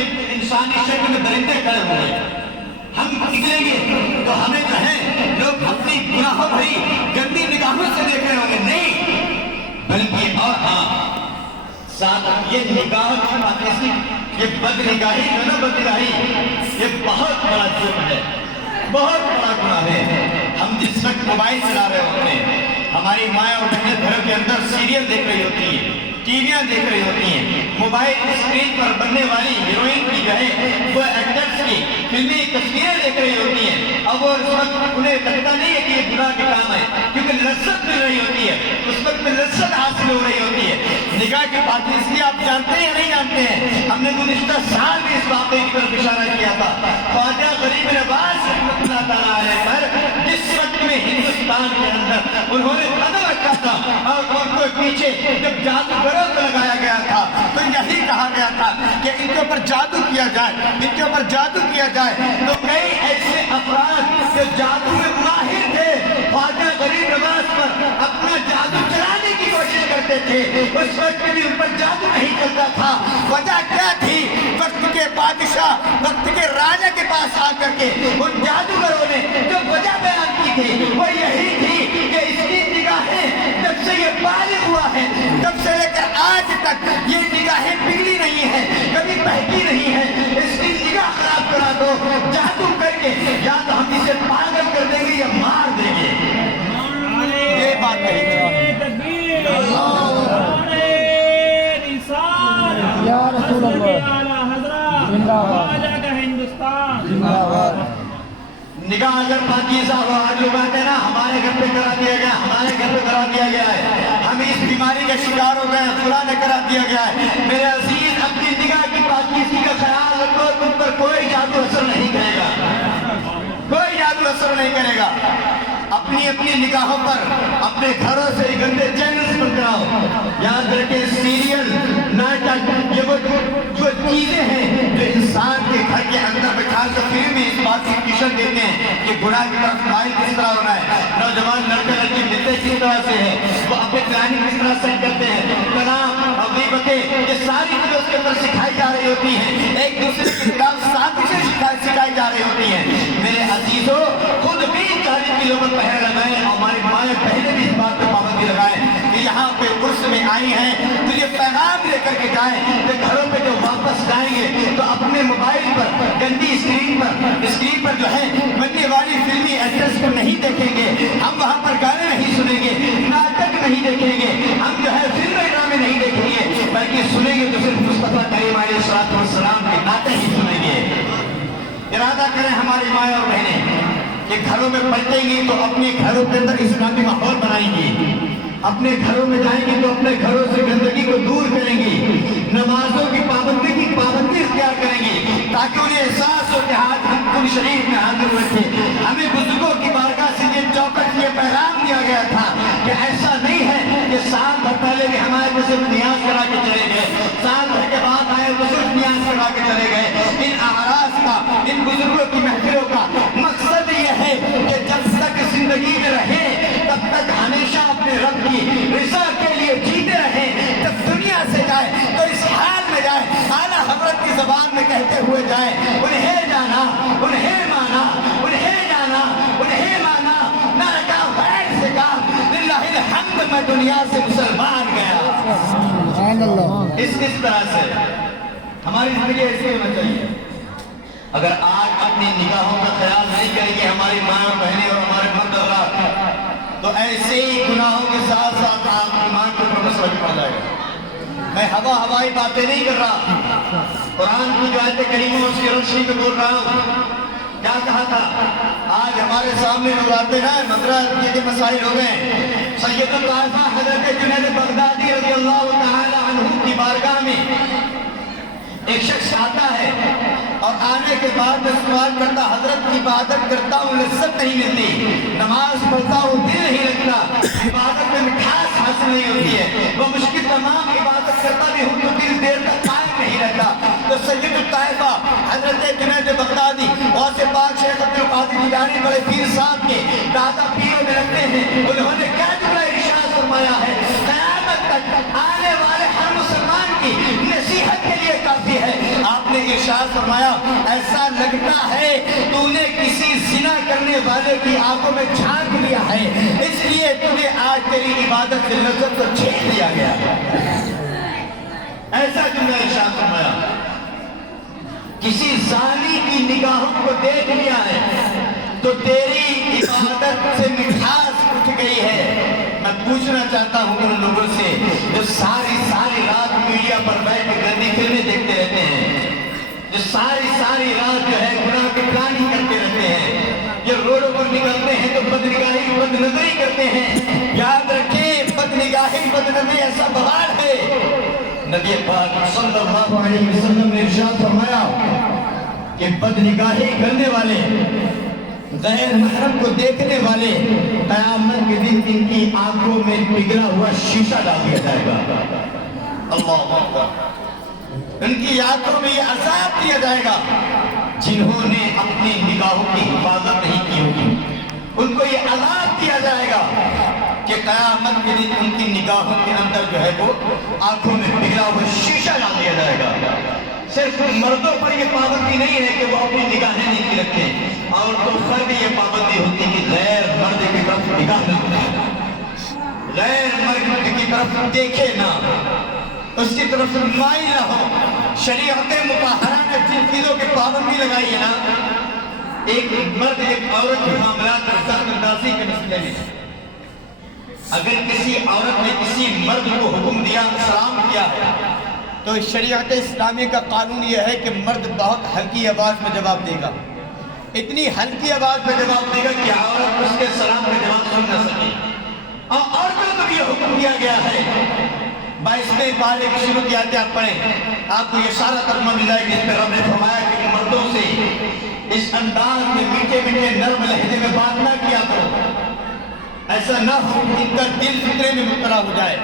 کہ انسانی شکل میں درندے کھڑے ہوئے. ہم نکلیں گے تو ہمیں جو ہے لوگ اپنی گناہوں بھری گندی نگاہوں سے دیکھ رہے ہوں گے. نہیں، بلکہ اور ہاں ساتھ یہ نگاہ کی پاکیزگی، یہ بد نگاہی جو نا بد نگاہی، یہ بہت بڑا جرم ہے، بہت بڑا گناہ ہے. ہم جس وقت موبائل چلا رہے ہوتے ہیں، ہماری مائیں اور بہنیں گھروں کے اندر سیریل دیکھ رہی ہوتی ہیں، ٹی ویاں دیکھ رہی ہوتی ہیں، موبائل اسکرین پر بننے والی ہیروئن کی جو ہے وہ ایکٹرز کی فلمی تصویریں دیکھ رہی ہوتی ہیں. اب وہ اس وقت انہیں لگتا نہیں ہے کہ یہ گناہ کے کام ہے، کیونکہ لذت مل رہی ہوتی ہے، اس وقت میں لذت حاصل ہو رہی ہوتی ہے. نگاہ کی پاکیزگی آپ جانتے ہیں یا نہیں جانتے ہیں؟ ہم نے گزشتہ سال بھی اس واقعے کی طرف اشارہ کیا تھا. خواجہ غریب نواز رحمۃ اللہ تعالیٰ علیہ پر جس وقت میں ہندوستان کے اندر انہوں نے قدم رکھا تھا اور ان کو پیچھے جب جادوگروں کو لگایا گیا تھا تو یہی کہا گیا تھا کہ ان کے اوپر جادو کیا جائے، ان کے اوپر جادو کیا جائے. تو کئی ایسے افراد جو جادو میں ماہر تھے خواجہ غریب نواز پر اپنا جادو چلانے کی کوشش کرتے تھے. اس وقت بھی ان پر جادو نہیں چلتا تھا. وجہ کیا تھی؟ وقت کے بادشاہ، وقت کے راجا کے پاس آ کر کے ان جادوگروں نے جو وجہ بیان کی تھی وہ یہی تھی کہ اس کی نگاہیں جب سے یہ بالغ ہوا ہے تب سے لے کر آج تک یہ نگاہیں بگڑی نہیں ہیں، کبھی بہکی نہیں ہیں. اس کی نگاہ خراب کرا دو جادو کر کے، یا تو ہم اسے پاگل کر دیں گے یا مار دیں گے. یہ بات کہی تھی. یا رسول اللہ زندہ باد، زندہ باد. نگاہ اگر پاکیزہ ہو، آج لوگ آتے ہیں نا ہمارے گھر پہ کرا دیا گیا، ہمارے گھر پہ کرا دیا گیا ہے، ہم اس بیماری کا شکار ہو گئے ہیں، فلاں نے کرا دیا گیا ہے. میرے عزیز اپنی نگاہ کی پاکیزگی کا خیال رکھو، تم پر کوئی جادو اثر نہیں کرے گا، کوئی جادو اثر نہیں کرے گا. اپنی اپنی نگاہوں پر اپنے گھروں سے گندے چینلز بند کراؤ. یاد رکھیں سیریل، ناٹک، یہ وہ جو چیزیں ہیں جو انسان کے گھر کے اندر بٹھا کر پھر بھی اس بات کی ٹیوشن دیتے ہیں کہ گناہ کی طرف مائل کس طرح ہونا ہے. نوجوان لڑکے لڑکی ملتے کس طرح سے ہے، وہ اپنے پلاننگ کس طرح سے کرتے ہیں، کلام اور غیبتیں، یہ ساری چیزیں اس کے اندر سکھائی جا رہی ہوتی ہیں، ایک دوسرے کے خلاف سازشیں سکھائی جا رہی ہوتی ہیں. میرے عزیزوں خود بھی 40 کلومیٹر پہلے لگائیں، ہماری مائیں پہلے بھی اس بات پہ پابندی لگائیں کہ یہاں پہ عرس میں آئی ہیں تو یہ پیغام لے کر کے جائیں کہ گھروں پہ جو واپس جائیں گے تو اپنے موبائل پر گندی اسکرین پر جو ہے بننے والی فلمی ایکٹرز کو نہیں دیکھیں گے، ہم وہاں پر گانے نہیں سنیں گے، ناٹک نہیں دیکھیں گے، ہم جو ہے فلم ڈرامے نہیں دیکھیں گے، بلکہ سنیں گے تو صرف مصطفیٰ کریم علیہ السلام کے نعتیں ہی سنیں گے. ارادہ کریں ہماری مائیں اور بہنیں کہ گھروں میں پلٹیں گی تو اپنے گھروں کے اندر اسلامی ماحول بنائیں گی، اپنے گھروں میں جائیں گی تو اپنے گھروں سے گندگی کو دور کریں گی، نمازوں کی پابندی اختیار کریں گی تاکہ انہیں احساس ہو کہ آج ہم کل شریف میں حاضر ہوئے تھے. ہمیں بزرگوں کی بارگاہ سے یہ چوکٹ یہ پیغام دیا گیا تھا کہ ایسا نہیں ہے کہ سال بھر پہلے بھی ہمارے کو صرف نیاز کرا کے چلے گئے، سال بھر کے بعد آئے تو صرف نیاز کرا کے چلے گئے. ان اعراض کا، ان بزرگوں کی محفلوں کا مقصد یہ ہے کہ جب تک زندگی میں رہے تب تک ہمیشہ اپنے رب کی رضا کے لیے جیتے رہے. جب دنیا سے جائے تو اس حال میں جائے، اعلیٰ حضرت کی زبان میں کہتے ہوئے جائے، انہیں جانا، انہیں مانا، انہیں جانا، انہیں مانا، نہ رکھا غیر سے کہا للہ الحمد میں دنیا سے مسلمان گیا. سبحان اللہ. اس طرح سے ہماری زندگی ایسے ہونا چاہیے. اگر آج اپنی نگاہوں کا خیال نہیں کریں گے ہماری ماں اور بہنیں اور ہمارے مرد حضرات، تو ایسے ہی گناہوں کے ساتھ ساتھ آپ ایمان پر مسئلہ بھی پڑ جائے گا. میں ہوائی باتیں نہیں کر رہا، قرآن کی جو آیت کریمہ اس کی روشنی میں بول رہا ہوں. کیا کہا تھا؟ آج ہمارے سامنے لوگ آتے ہیں، 15 کے مسائل ہو گئے. سید الطائفہ حضرت جنید بغدادی رضی اللہ تعالی عنہ کی بارگاہ میں ایک شخص آتا ہے اور آنے کے بعد میں سوال کرتا، حضرت عبادت کرتا ہوں لذت نہیں ملتی، نماز پڑھتا ہوں دل نہیں لگتا، عبادت میں مٹھاس حاصل نہیں ہوتی ہے، وہ مشکل تمام عبادت کرتا بھی ہوں تو دل دیر تک قائم نہیں رہتا. تو سید الطائفہ حضرت جنید بغدادی غوث پاک شیخ عبد القادر جیلانی بڑے پیر صاحب کے دادا پیروں میں رکھتے ہیں. انہوں نے کیا جملہ ارشاد فرمایا ہے، قیامت تک آنے والے ہر مسلمان کی نصیحت کے لیے کافی ہے. آپ نے ارشاد فرمایا ایسا لگتا ہے تو نے کسی زنا کرنے والے کی آنکھوں میں جھانک لیا ہے، اس لیے تمہیں آج تیری عبادت سے لذت کو چھین دیا گیا۔ ایسا جملہ ارشاد فرمایا، کسی زانی کی نگاہوں کو دیکھ لیا ہے تو تیری عبادت سے مٹھاس اٹھ گئی ہے۔ میں پوچھنا چاہتا ہوں ان لوگوں سے جو ساری رات میڈیا پر بیٹھ کے گندی فلمیں دیکھتے رہتے ہیں، جو ساری رات جو ہے گناہ کی پلاننگ کرتے رہتے ہیں، جو روڈوں پر نکلتے ہیں تو بدنگاہی بد نظری کرتے ہیں، یاد رکھیں بد نگاہی بد نظری ایسا بغار ہے۔ نبی پاک صلی اللہ علیہ وسلم نے ارشاد فرمایا کہ بد نگاہی کرنے والے، غیر محرم کو دیکھنے والے، قیامت کے دن ان کی آنکھوں میں پگھلا ہوا شیشہ ڈال دیا جائے گا۔ اللہ اکبر۔ ان کی آنکھوں میں یہ عذاب دیا جائے گا جنہوں نے اپنی نگاہوں کی حفاظت نہیں کی ہوگی، ان کو یہ عذاب دیا جائے گا کہ قیامت کے دن ان کی نگاہوں کے اندر جو ہے وہ آنکھوں میں پگھلا ہوا شیشہ ڈال دیا جائے گا۔ صرف مردوں پر یہ پابندی نہیں ہے کہ وہ اپنی نگاہیں نہیں رکھیں، عورتوں پر بھی یہ پابندی ہوتی ہے کہ غیر مرد کی طرف نگاہ نہ کریں، غیر مرد کی طرف دیکھے نہ، اس کی طرف مائل نہ ہو۔ شریعت مطہرہ نے جن چیزوں کی پابندی لگائی ہے نا، ایک مرد ایک عورت کے معاملات رفتار اندازی کے مسئلے میں، اگر کسی عورت نے کسی مرد کو حکم دیا، سلام کیا ہے، تو شریعت اسلامی کا قانون یہ ہے کہ مرد بہت ہلکی آواز میں جواب دے گا، اتنی ہلکی آواز میں جواب دے گا کہ عورت اس کے سلام کا جواب سن نہ سکے۔ اور عورتوں کو یہ حکم دیا گیا ہے، 22ویں پارے کی شروع کی آیات پڑھیں، آپ کو یہ سارا ترجمہ مل جائے گا، جس پہ رب نے فرمایا کہ مردوں سے اس انداز میں میٹھے نرم لہجے میں بات نہ کیا کرو، ایسا نہ ہو کہ ان کا دل فطرے میں مبتلا ہو جائے۔